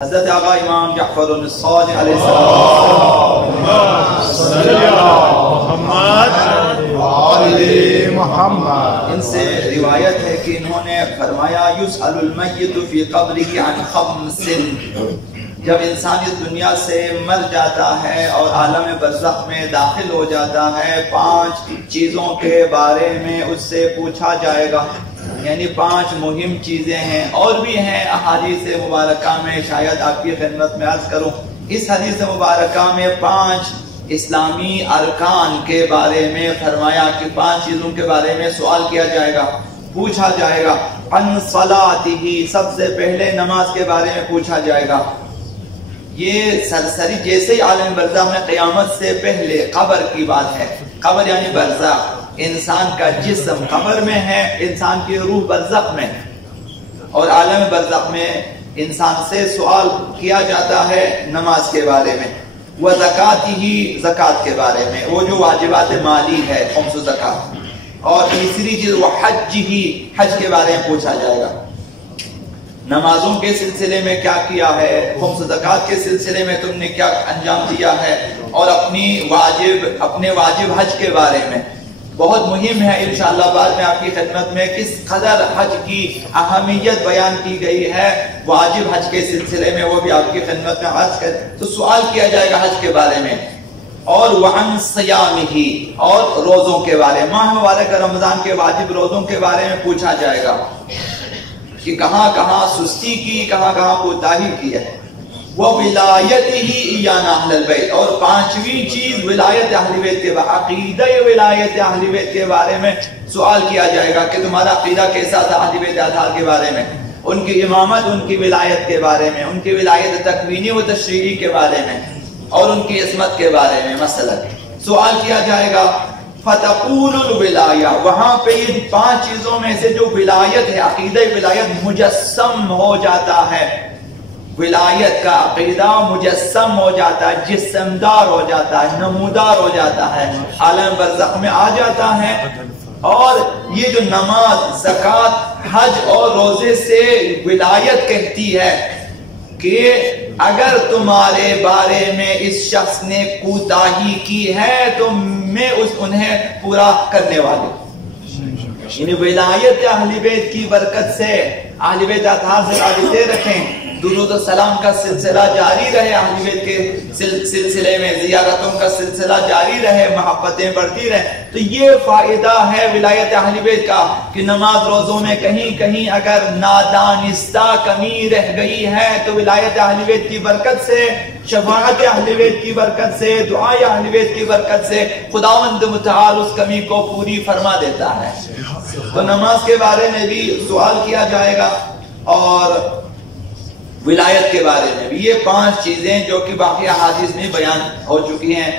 حضرت آقا امام جعفر الصادق علیہ السلام ان سے روایت ہے کہ انہوں نے فرمایا یسأل المیت فی قبرہ عن خمس، جب انسان اس دنیا سے مر جاتا ہے اور عالم برزخ میں داخل ہو جاتا ہے 5 چیزوں کے بارے میں اس سے پوچھا جائے گا. یعنی 5 مہم چیزیں ہیں، اور بھی ہیں احادیث مبارکہ میں، شاید آپ کی خدمت میں عرض کروں. اس حدیث مبارکہ میں 5 اسلامی ارکان کے بارے میں فرمایا کہ 5 چیزوں کے بارے میں سوال کیا جائے گا، پوچھا جائے گا. عن صلاتہ، سب سے پہلے نماز کے بارے میں پوچھا جائے گا. یہ سرسری جیسے ہی عالم برزخ میں قیامت سے پہلے قبر کی بات ہے. قبر یعنی برزخ، انسان کا جسم قبر میں ہے، انسان کی روح برزخ میں، اور عالم برزخ میں انسان سے سوال کیا جاتا ہے نماز کے بارے میں. وَزَكَاتِهِ، زکوٰۃ کے بارے میں، وہ جو واجبات مالی ہے، خمس و زکوٰۃ. اور تیسری چیز وَحَجِّهِ، حج کے بارے میں پوچھا جائے گا. نمازوں کے سلسلے میں کیا کیا ہے، خمس و زکوٰۃ کے سلسلے میں تم نے کیا انجام دیا ہے، اور اپنے واجب حج کے بارے میں. بہت مہم ہے، انشاءاللہ بعد میں آپ کی خدمت میں کس قدر حج کی اہمیت بیان کی گئی ہے واجب حج کے سلسلے میں، وہ بھی آپ کی خدمت میں عرض کر. تو سوال کیا جائے گا حج کے بارے میں. اور وعن صیامہ، اور روزوں کے بارے میں، ماہ مبارک رمضان کے واجب روزوں کے بارے میں پوچھا جائے گا کہ کہاں کہاں سستی کی، کہاں کہاں کوتاہی کی ہے. وَوِلَایَتِهِ إِيَّانَا أَهْلَ الْبَيْتِ، اور 5ویں چیز ولایت اہل بیت کے بارے، عقیدہ ولایت اہل بیت کے بارے میں سوال کیا جائے گا کہ تمہارا عقیدہ کیسا تھا اہل بیت اطہار کے بارے میں، ان کی امامت، ان کی ولایت کے بارے میں، ان کی ولایت تکوینی و تشریعی کے بارے میں، اور ان کی عصمت کے بارے میں مثلا سوال کیا جائے گا. فتقول الولایہ، وہاں پہ ان 5 چیزوں میں سے جو ولایت ہے، عقیدہ ولایت مجسم ہو جاتا ہے. ولایت کا عقیدہ مجسم ہو جاتا ہے، جسمدار ہو جاتا ہے، نمودار ہو جاتا ہے، عالم برزخ میں آ جاتا ہے. اور یہ جو نماز، زکوٰۃ، حج اور روزے سے ولایت کہتی ہے کہ اگر تمہارے بارے میں اس شخص نے کوتاہی کی ہے تو میں انہیں پورا کرنے والی. یعنی ولایت اہل بیت کی برکت سے اہل بیت اطہار سے رابطے رکھیں، درود و سلام کا سلسلہ جاری رہے، اہل بیت کے سلسلے میں زیارتوں کا سلسلہ جاری رہے، محبتیں بڑھتی رہیں. تو یہ فائدہ ہے ولایت اہل بیت کا کہ نماز روزوں میں کہیں کہیں اگر نادانستہ کمی رہ گئی ہے تو ولایت اہل بیت کی برکت سے، شفاعت اہل بیت کی برکت سے، دعائے اہل بیت کی برکت سے خداوند متعال اس کمی کو پوری فرما دیتا ہے. تو نماز کے بارے میں بھی سوال کیا جائے گا، اور ولایت کے بارے میں بھی. یہ 5 چیزیں جو کہ باقی احادیث میں بیان ہو چکی ہیں.